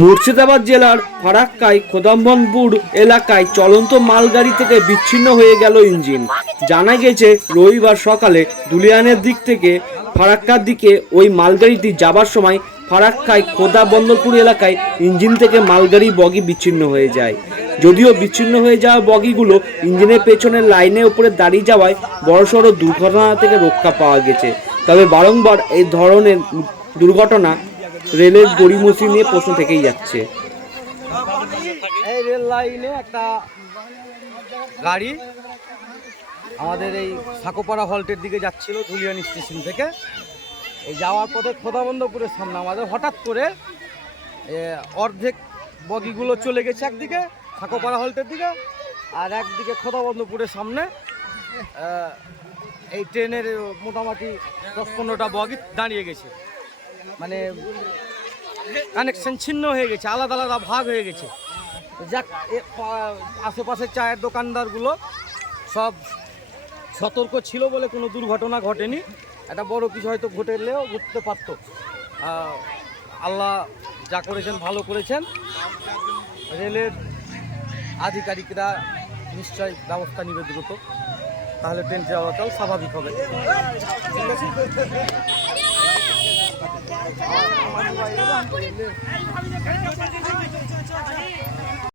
মুর্শিদাবাদ জেলার ফারাক্কায় কোদম্বনপুর এলাকায় চলন্ত মালগাড়ি থেকে বিচ্ছিন্ন হয়ে গেল ইঞ্জিন। জানা গেছে রবিবার সকালে দুলিয়ানের দিক থেকে ফারাক্কার দিকে ওই মালগাড়িটি যাবার সময় ফারাক্কায় কোদম্বনপুর এলাকায় ইঞ্জিন থেকে মালগাড়ি বগি বিচ্ছিন্ন হয়ে যায়। যদিও বিচ্ছিন্ন হয়ে যাওয়া বগিগুলো ইঞ্জিনের পেছনের লাইনের উপরে দাঁড়িয়ে যাওয়ায় বড়সড় দুর্ঘটনা থেকে রক্ষা পাওয়া গেছে। তবে বারংবার এই ধরনের দুর্ঘটনা রেলের গড়িমসি নিয়ে প্রশ্ন থেকেই যাচ্ছে। এই রেল লাইনে একটা গাড়ি আমাদের এই সাকোপাড়া হল্টের দিকে যাচ্ছিল ধুলিয়ান স্টেশন থেকে। এই যাওয়ার পথে খোদাবন্দপুরের সামনে আমাদের হঠাৎ করে অর্ধেক বগিগুলো চলে গেছে একদিকে সাকোপাড়া হল্টের দিকে, আর একদিকে খোদাবন্দপুরের সামনে এই ট্রেনের মোটামুটি 10-15টা বগি দাঁড়িয়ে গেছে, মানে কানেকশন ছিন্ন হয়ে গেছে, আলাদা আলাদা ভাগ হয়ে গেছে। যাক, আশেপাশের চায়ের দোকানদারগুলো সব সতর্ক ছিল বলে কোনো দুর্ঘটনা ঘটেনি। একটা বড় কিছু হয়তো ঘটলেও ঘটতে পারত। আল্লাহ যা করেছেন ভালো করেছেন। রেলের আধিকারিকরা নিশ্চয় ব্যবস্থা নিবে দ্রুত, তাহলে ট্রেন চলাচল স্বাভাবিক হবে।